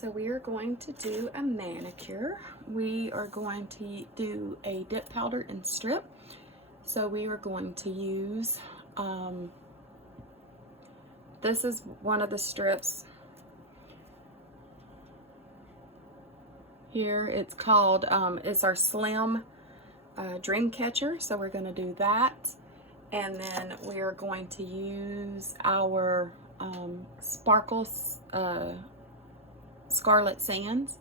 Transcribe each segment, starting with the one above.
So we are going to do a manicure. We are going to do a dip powder and strip. So we are going to use, this is one of the strips here. It's called, it's our Slim Dream Catcher. So we're going to do that. And then we are going to use our Sparkle Scarlet Sands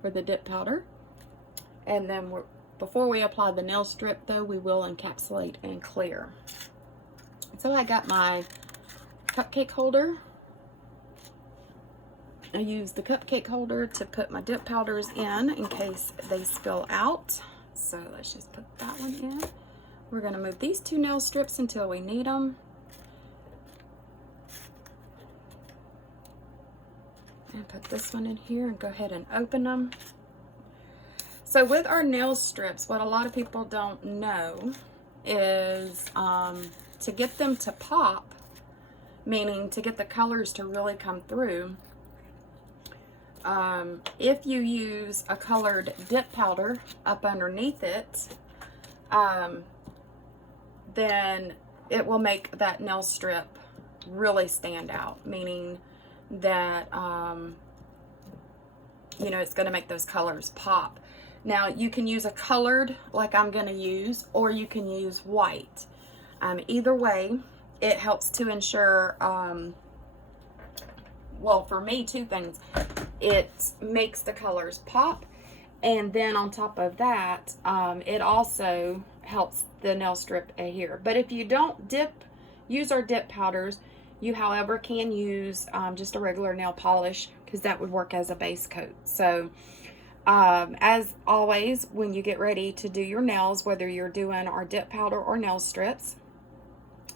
for the dip powder. And then before we apply the nail strip though, we will encapsulate and clear. So I got my cupcake holder. I use the cupcake holder to put my dip powders in case they spill out. So let's just put that one in. We're going to move these two nail strips until we need them. And put this one in here and go ahead and open them. So with our nail strips, what a lot of people don't know is to get them to pop, meaning to get the colors to really come through, if you use a colored dip powder up underneath it, then it will make that nail strip really stand out, meaning that, you know, it's going to make those colors pop. Now, you can use a colored, like I'm going to use, or you can use white. Either way, it helps to ensure, well, for me, two things. It makes the colors pop, and then on top of that, it also helps the nail strip adhere. But if you don't use our dip powders, you, however, can use just a regular nail polish, because that would work as a base coat. So, as always, when you get ready to do your nails, whether you're doing our dip powder or nail strips,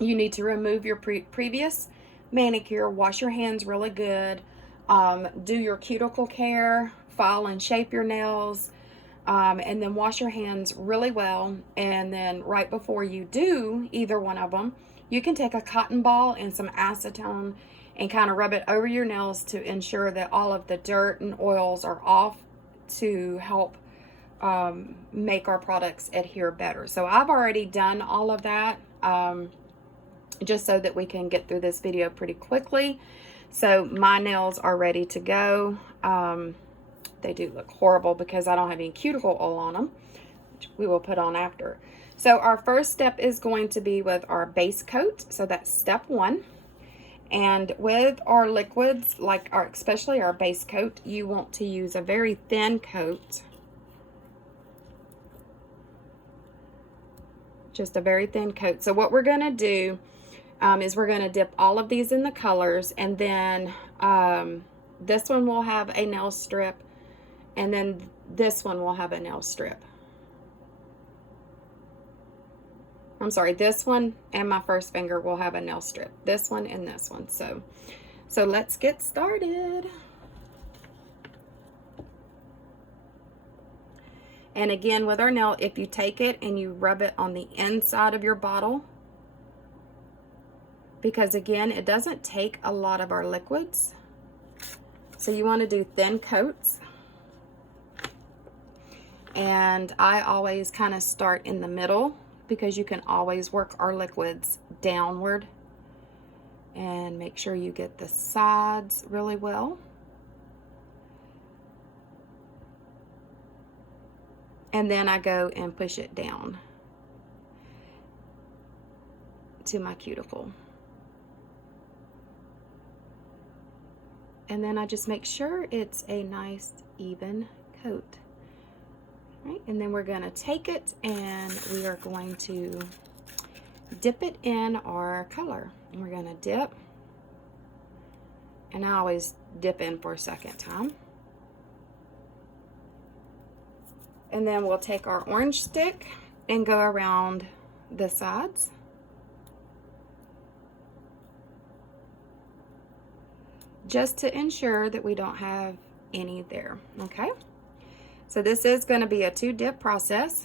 you need to remove your previous manicure, wash your hands really good, do your cuticle care, file and shape your nails, and then wash your hands really well. And then right before you do either one of them, you can take a cotton ball and some acetone and kind of rub it over your nails to ensure that all of the dirt and oils are off, to help make our products adhere better. So I've already done all of that, just so that we can get through this video pretty quickly. So my nails are ready to go. They do look horrible because I don't have any cuticle oil on them, which we will put on after. So our first step is going to be with our base coat. So that's step one. And with our liquids, like especially our base coat, you want to use a very thin coat. Just a very thin coat. So what we're going to do is we're going to dip all of these in the colors, and then this one will have a nail strip, and then this one will have a nail strip. I'm sorry, this one and my first finger will have a nail strip. This one and this one. So let's get started. And again, with our nail, if you take it and you rub it on the inside of your bottle, because again, it doesn't take a lot of our liquids. So you want to do thin coats. And I always kind of start in the middle, because you can always work our liquids downward, and make sure you get the sides really well. And then I go and push it down to my cuticle. And then I just make sure it's a nice even coat. Right, and then we're going to take it and we are going to dip it in our color. And we're going to dip. And I always dip in for a second time. And then we'll take our orange stick and go around the sides. Just to ensure that we don't have any there, okay? So this is going to be a 2-dip process.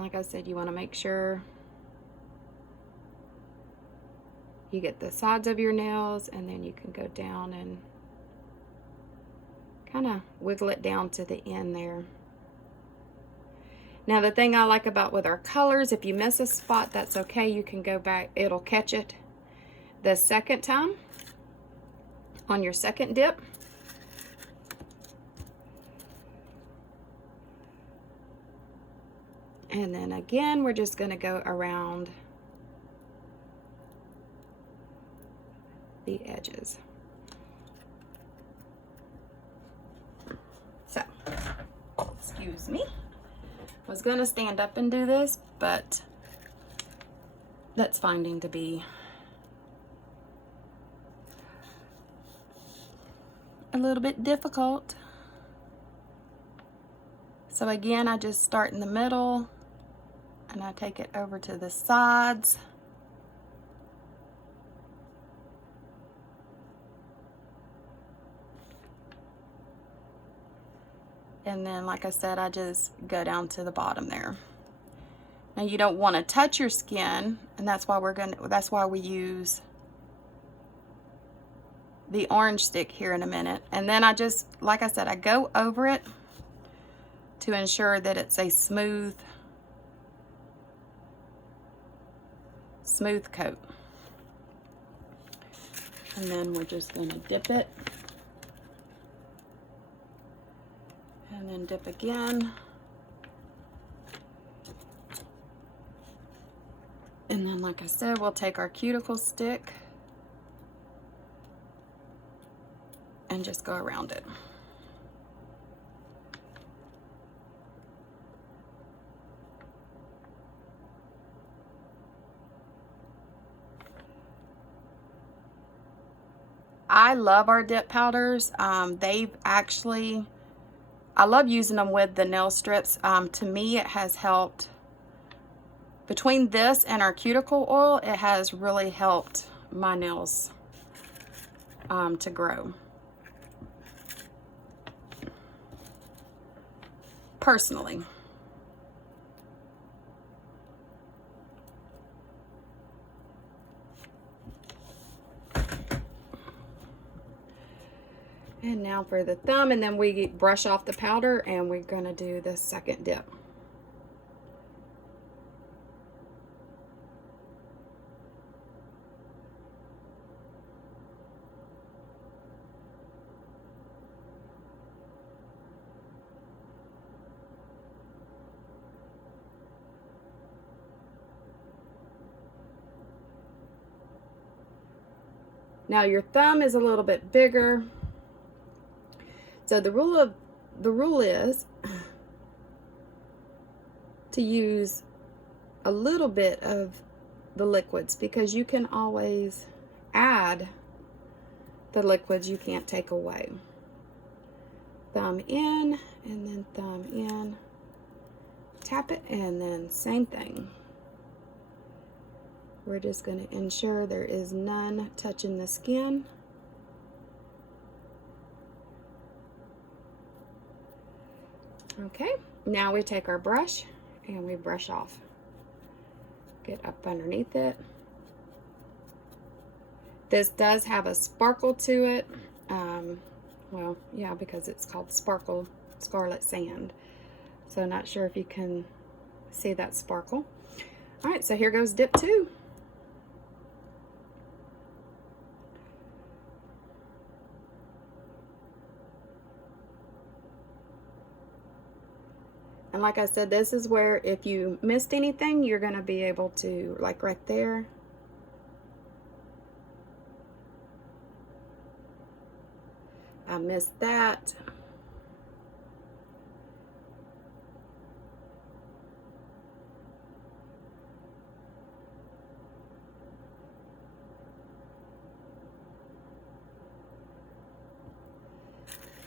Like I said, you want to make sure you get the sides of your nails, and then you can go down and kind of wiggle it down to the end there. Now the thing I like about with our colors, if you miss a spot, that's okay. You can go back, it'll catch it the second time on your second dip. And then again, we're just going to go around the edges. So, excuse me. I was going to stand up and do this, but that's finding to be a little bit difficult. So again, I just start in the middle and I take it over to the sides. And then, like I said, I just go down to the bottom there. Now you don't want to touch your skin, and that's why we use the orange stick here in a minute. And then I just, like I said, I go over it to ensure that it's a smooth coat. And then we're just going to dip it. And then dip again. And then, like I said, we'll take our cuticle stick and just go around it. I love our dip powders. I love using them with the nail strips. To me, it has helped. Between this and our cuticle oil, it has really helped my nails to grow. Personally. And now for the thumb, and then we brush off the powder, and we're going to do the second dip. Now your thumb is a little bit bigger. So the rule is to use a little bit of the liquids, because you can always add the liquids, you can't take away. Thumb in and then thumb in. Tap it and then same thing. We're just going to ensure there is none touching the skin. Okay, now we take our brush and we brush off. Get up underneath it. This does have a sparkle to it. Well, yeah, because it's called Sparkle Scarlet Sand. So not sure if you can see that sparkle. All right, so here goes dip 2. And like I said, this is where if you missed anything, you're going to be able to, like right there. I missed that.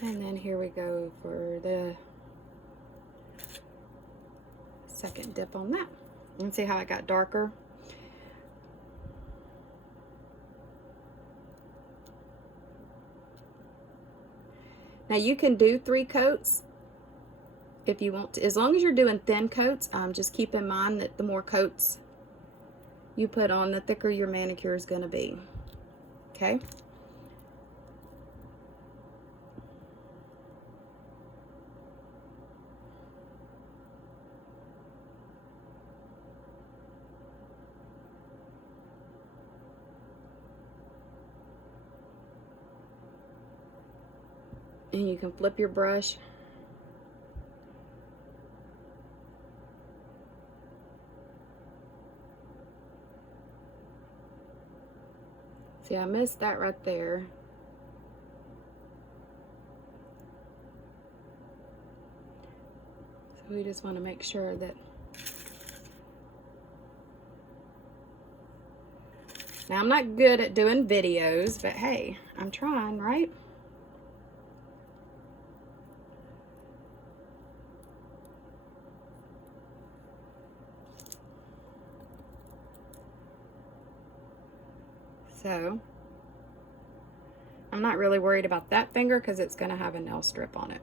And then here we go for the second dip on that. You can see how it got darker. Now you can do 3 coats if you want to, as long as you're doing thin coats, just keep in mind that the more coats you put on, the thicker your manicure is going to be. Okay. And you can flip your brush. See, I missed that right there. So we just want to make sure that. Now, I'm not good at doing videos, but hey, I'm trying, right? So, I'm not really worried about that finger because it's going to have a nail strip on it.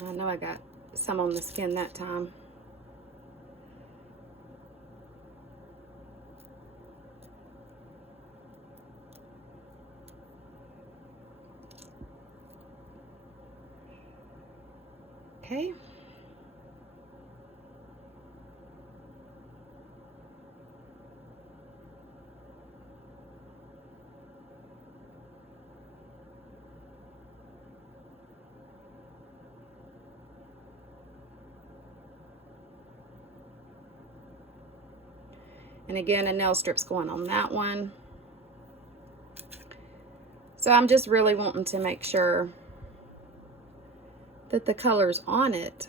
I know I got some on the skin that time. Okay. And again, a nail strip's going on that one. So I'm just really wanting to make sure that the color's on it.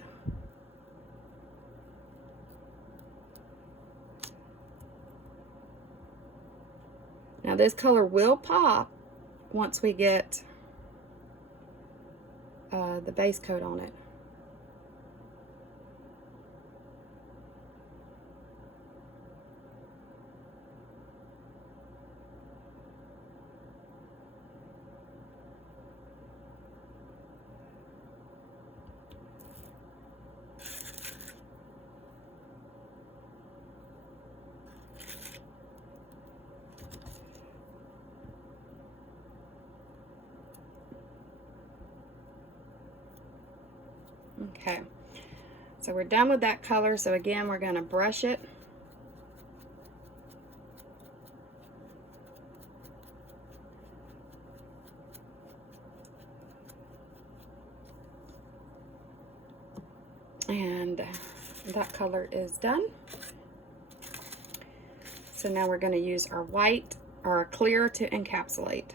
Now this color will pop once we get the base coat on it. Okay, so we're done with that color. So again, we're going to brush it. And that color is done. So now we're going to use our white or our clear to encapsulate.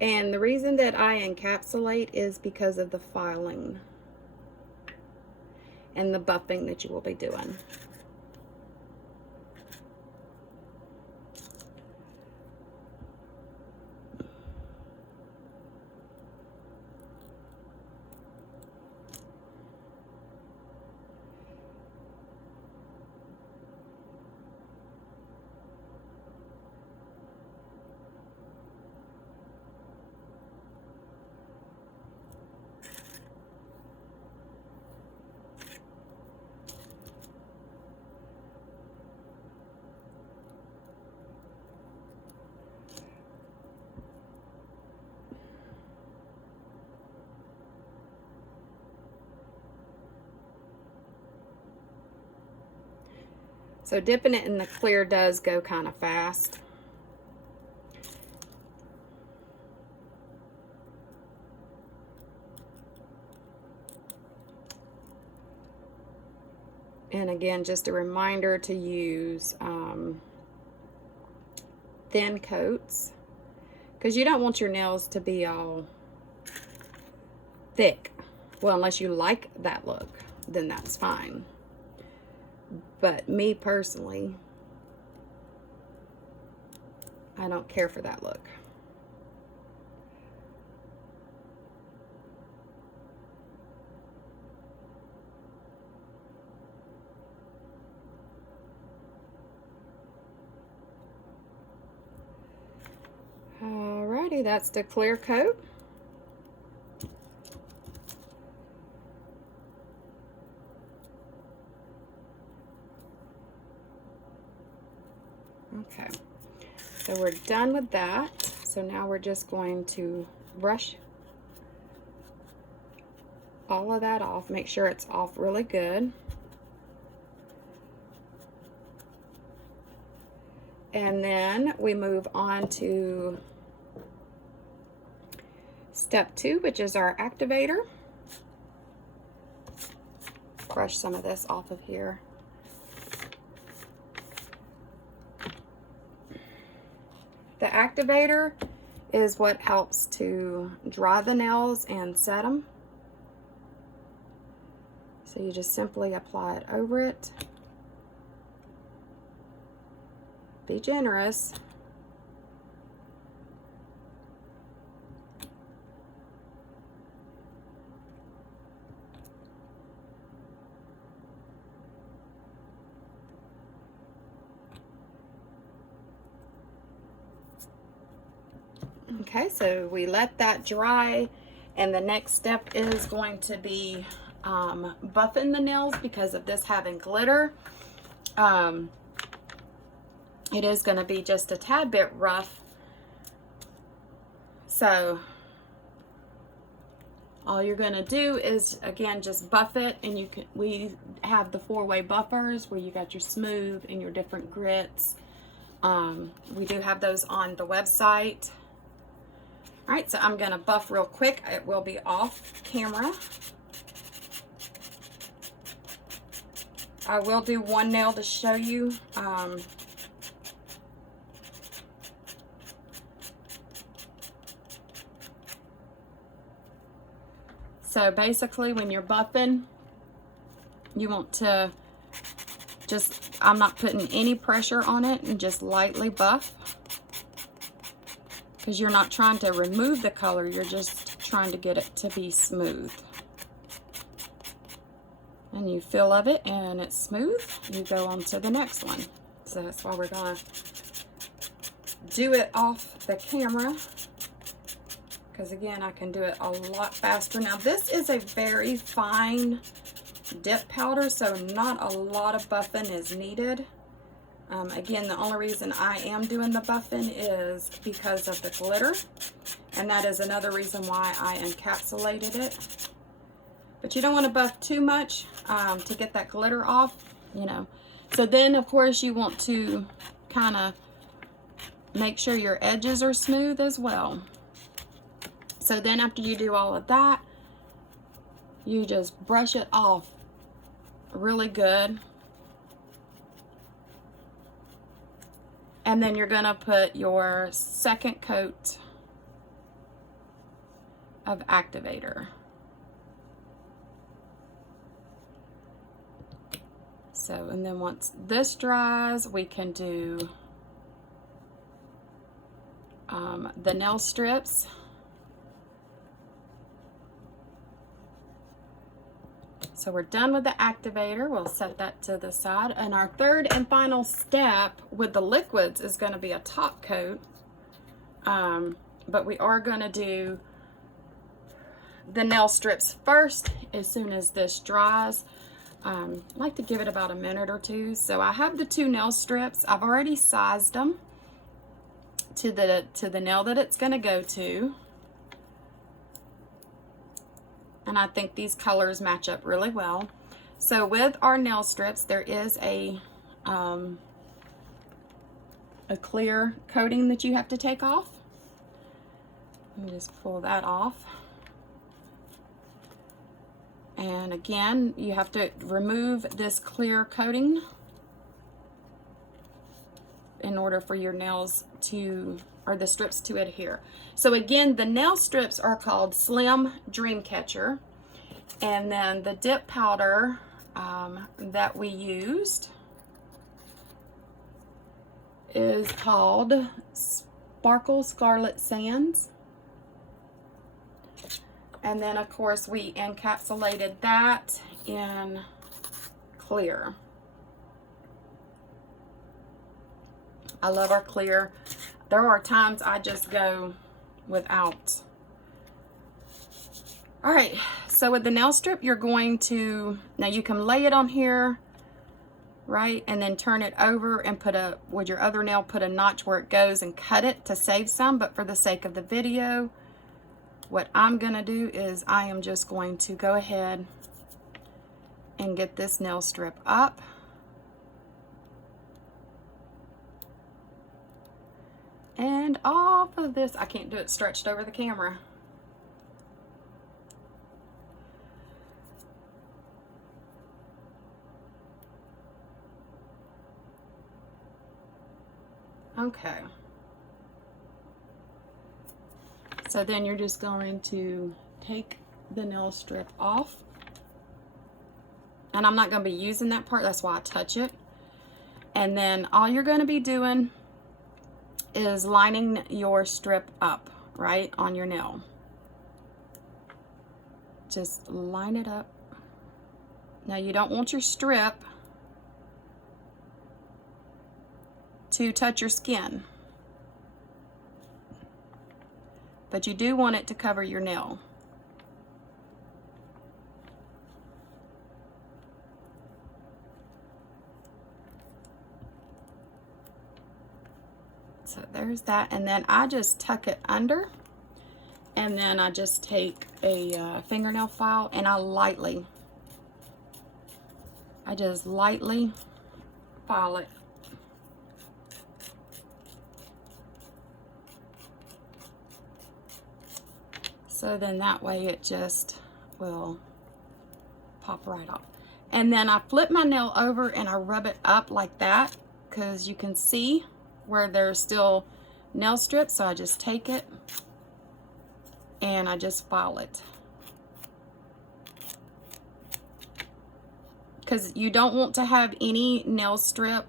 And the reason that I encapsulate is because of the filing and the buffing that you will be doing. So dipping it in the clear does go kind of fast. And again, just a reminder to use thin coats, because you don't want your nails to be all thick. Well, unless you like that look, then that's fine. But me personally, I don't care for that look. Alrighty, that's the clear coat. Okay, so we're done with that. So now we're just going to brush all of that off. Make sure it's off really good. And then we move on to step 2, which is our activator. Brush some of this off of here. The activator is what helps to dry the nails and set them. So you just simply apply it over it. Be generous. Okay, so we let that dry, and the next step is going to be buffing the nails because of this having glitter. It is going to be just a tad bit rough. So all you're going to do is, again, just buff it, and we have the 4-way buffers where you got your smooth and your different grits. We do have those on the website. All right, so I'm going to buff real quick. It will be off camera. I will do one nail to show you. So basically, when you're buffing, you want to just, I'm not putting any pressure on it, and just lightly buff. Because you're not trying to remove the color, you're just trying to get it to be smooth. And you feel of it and it's smooth, you go on to the next one. So that's why we're gonna do it off the camera, because again, I can do it a lot faster. Now this is a very fine dip powder, so not a lot of buffing is needed. Again, the only reason I am doing the buffing is because of the glitter, and that is another reason why I encapsulated it. But you don't want to buff too much to get that glitter off, you know. So then, of course, you want to kind of make sure your edges are smooth as well. So then after you do all of that, you just brush it off really good. And then you're going to put your second coat of activator. So, and then once this dries, we can do the nail strips. So we're done with the activator. We'll set that to the side. And our third and final step with the liquids is going to be a top coat. But we are going to do the nail strips first as soon as this dries. I like to give it about a minute or two. So I have the 2 nail strips. I've already sized them to the nail that it's going to go to. And I think these colors match up really well. So with our nail strips, there is a clear coating that you have to take off. Let me just pull that off. And again, you have to remove this clear coating in order for your nails to, or the strips to adhere. So again, the nail strips are called Slim Dreamcatcher. And then the dip powder that we used is called Sparkle Scarlet Sands. And then of course we encapsulated that in clear. I love our clear. There are times I just go without. All right, so with the nail strip, you're going to, now you can lay it on here, right? And then turn it over and put a, with your other nail, put a notch where it goes and cut it to save some. But for the sake of the video, what I'm gonna do is I am just going to go ahead and get this nail strip up. And off of this, I can't do it stretched over the camera. Okay. So then you're just going to take the nail strip off. And I'm not going to be using that part, that's why I touch it. And then all you're going to be doing is lining your strip up, right, on your nail. Just line it up. Now you don't want your strip to touch your skin, but you do want it to cover your nail. So there's that, and then I just tuck it under, and then I just take a fingernail file and I just lightly file it. So then that way it just will pop right off. And then I flip my nail over and I rub it up like that, because you can see where there's still nail strips. So I just take it and I just file it, because you don't want to have any nail strip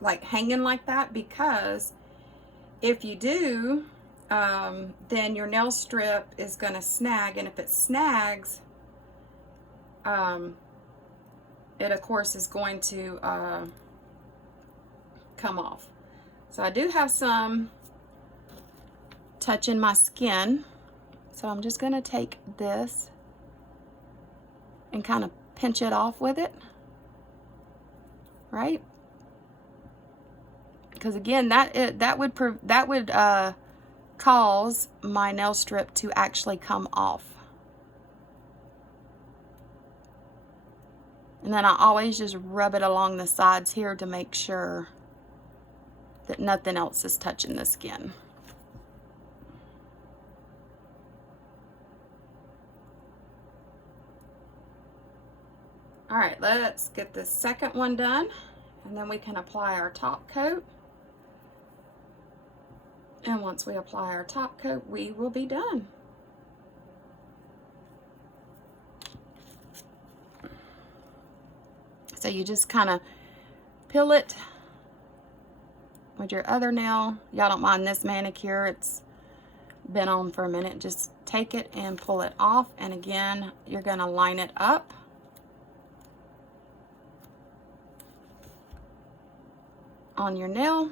like hanging like that, because if you do, then your nail strip is going to snag, and if it snags, it of course is going to come off. So I do have some touching my skin, so I'm just going to take this and kind of pinch it off with it, right? Because again, that would cause my nail strip to actually come off. And then I always just rub it along the sides here to make sure that nothing else is touching the skin. All right, let's get the second one done, and then we can apply our top coat. And once we apply our top coat, we will be done. So you just kind of peel it with your other nail. Y'all don't mind this manicure, it's been on for a minute. Just take it and pull it off, and again, you're going to line it up. On your nail.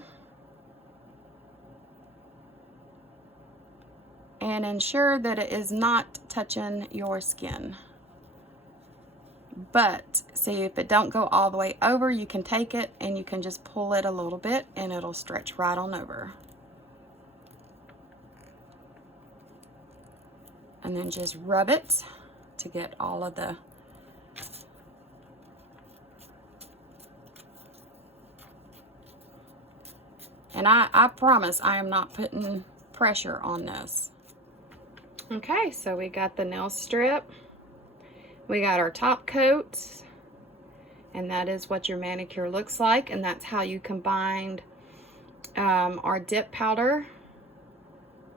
And ensure that it is not touching your skin. But see, if it don't go all the way over, you can take it and you can just pull it a little bit and it'll stretch right on over. And then just rub it to get all of the and I promise I am not putting pressure on this. Okay, so we got the nail strip, we got our top coat, And that is what your manicure looks like, and that's how you combined our dip powder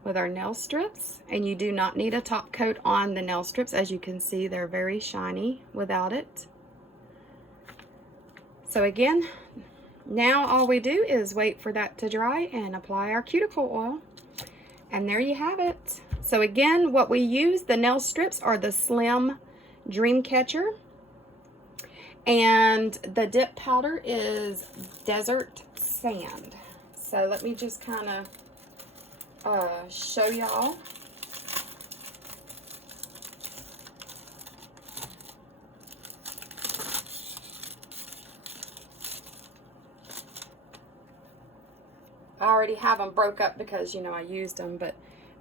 with our nail strips. And you do not need a top coat on the nail strips. As you can see, they're very shiny without it. So again, now all we do is wait for that to dry and apply our cuticle oil. And there you have it. So again, what we use, the nail strips are the Slim Dreamcatcher. And the dip powder is Desert Sand. So let me just kind of show y'all. I already have them broke up because, you know, I used them, but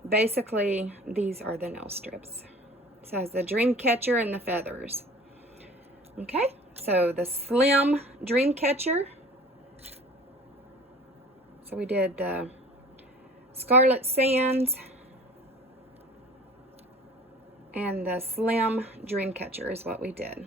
basically these are the nail strips. So it's the Dreamcatcher and the feathers. Okay, so the Slim Dreamcatcher. So we did the Scarlet Sands and the Slim Dreamcatcher is what we did.